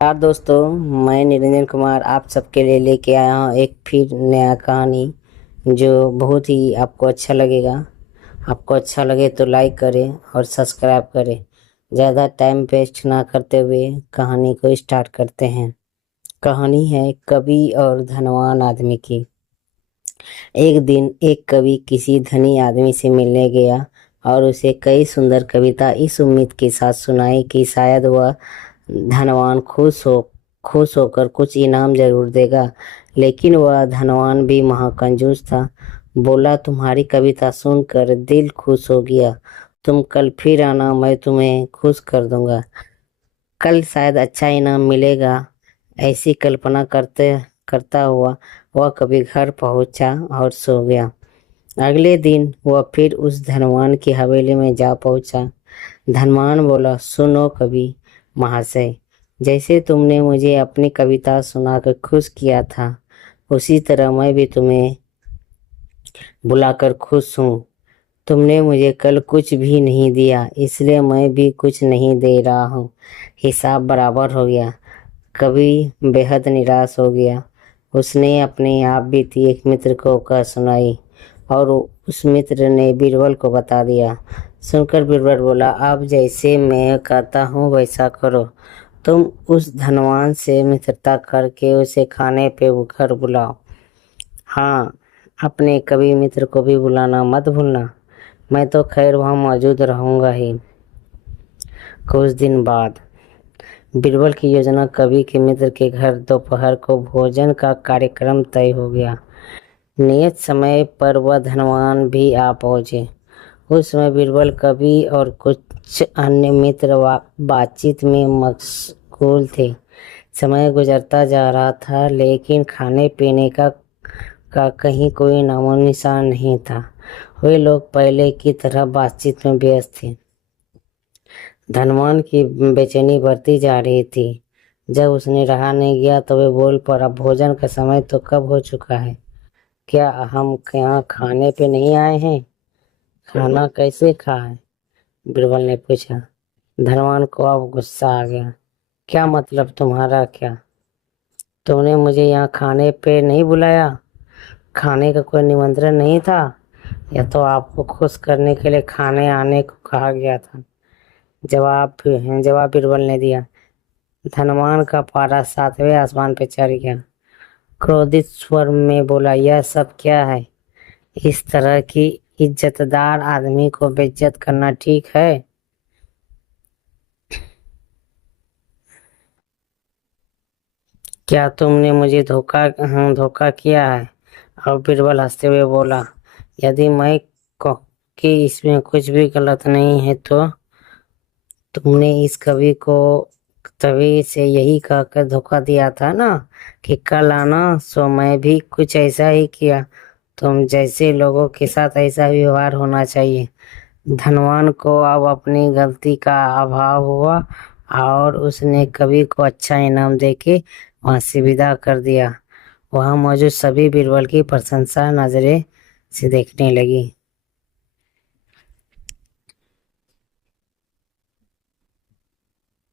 यार दोस्तों, मैं निरंजन कुमार आप सबके लिए लेके आया हूँ एक फिर नया कहानी जो बहुत ही आपको अच्छा लगेगा। आपको अच्छा लगे तो लाइक करें और सब्सक्राइब करें। ज़्यादा टाइम वेस्ट ना करते हुए कहानी को स्टार्ट करते हैं। कहानी है कवि और धनवान आदमी की। एक दिन एक कवि किसी धनी आदमी से मिलने गया और उसे कई सुंदर कविता इस उम्मीद के साथ सुनाई कि शायद वह धनवान खुश होकर कुछ इनाम जरूर देगा। लेकिन वह धनवान भी महाकंजूस था। बोला, तुम्हारी कविता सुनकर दिल खुश हो गया। तुम कल फिर आना, मैं तुम्हें खुश कर दूंगा। कल शायद अच्छा इनाम मिलेगा। ऐसी कल्पना करते करता हुआ वह कभी घर पहुंचा और सो गया। अगले दिन वह फिर उस धनवान की हवेली में जा पहुंचा। धनवान बोला, सुनो कवि महाशय, जैसे तुमने मुझे अपनी कविता सुनाकर खुश किया था, उसी तरह मैं भी तुम्हें बुलाकर खुश हूँ। तुमने मुझे कल कुछ भी नहीं दिया, इसलिए मैं भी कुछ नहीं दे रहा हूँ। हिसाब बराबर हो गया। कवि बेहद निराश हो गया। उसने अपने आप बीती एक मित्र को कह सुनाई और उस मित्र ने बीरबल को बता दिया। सुनकर बीरबल बोला, अब जैसे मैं कहता हूँ वैसा करो। तुम उस धनवान से मित्रता करके उसे खाने पे घर बुलाओ। हाँ, अपने कवि मित्र को भी बुलाना मत भूलना। मैं तो खैर वहाँ मौजूद रहूंगा ही। कुछ दिन बाद बीरबल की योजना कवि के मित्र के घर दोपहर को भोजन का कार्यक्रम तय हो गया। नियत समय पर वह धनवान भी आ पहुंचे। उस समय बीरबल कवि और कुछ अन्य मित्र बातचीत में मशगूल थे। समय गुजरता जा रहा था, लेकिन खाने पीने का कहीं कोई नामो निशान नहीं था। वे लोग पहले की तरह बातचीत में व्यस्त थे। धनवान की बेचैनी बढ़ती जा रही थी। जब उसने रहा नहीं गया तो वे बोल पड़ा, भोजन का समय तो कब हो चुका है। क्या हम यहाँ खाने पे नहीं आए हैं? खाना कैसे खाए? बीरबल ने पूछा। धनवान को अब गुस्सा आ गया। क्या मतलब तुम्हारा? क्या तुमने मुझे यहाँ खाने पे नहीं बुलाया? खाने का कोई निमंत्रण नहीं था, या तो आपको खुश करने के लिए खाने आने को कहा गया था? जवाब बीरबल ने दिया। धनवान का पारा सातवें आसमान पे चढ़ गया। क्रोधित स्वर में बोला, यह सब क्या है? इस तरह की इज्जतदार आदमी को बेइज्जत करना ठीक है? क्या तुमने मुझे धोखा किया है? और बीरबल हंसते हुए बोला, यदि मैं कहूं कि इसमें कुछ भी गलत नहीं है तो तुमने इस कवि को तभी से यही कहकर धोखा दिया था ना कि कल आना। सो मैं भी कुछ ऐसा ही किया। तुम जैसे लोगों के साथ ऐसा व्यवहार होना चाहिए। धनवान को अब अपनी गलती का अभाव हुआ और उसने कवि को अच्छा इनाम देके वहां से विदा कर दिया। वहां मौजूद सभी बीरबल की प्रशंसा नजरे से देखने लगी।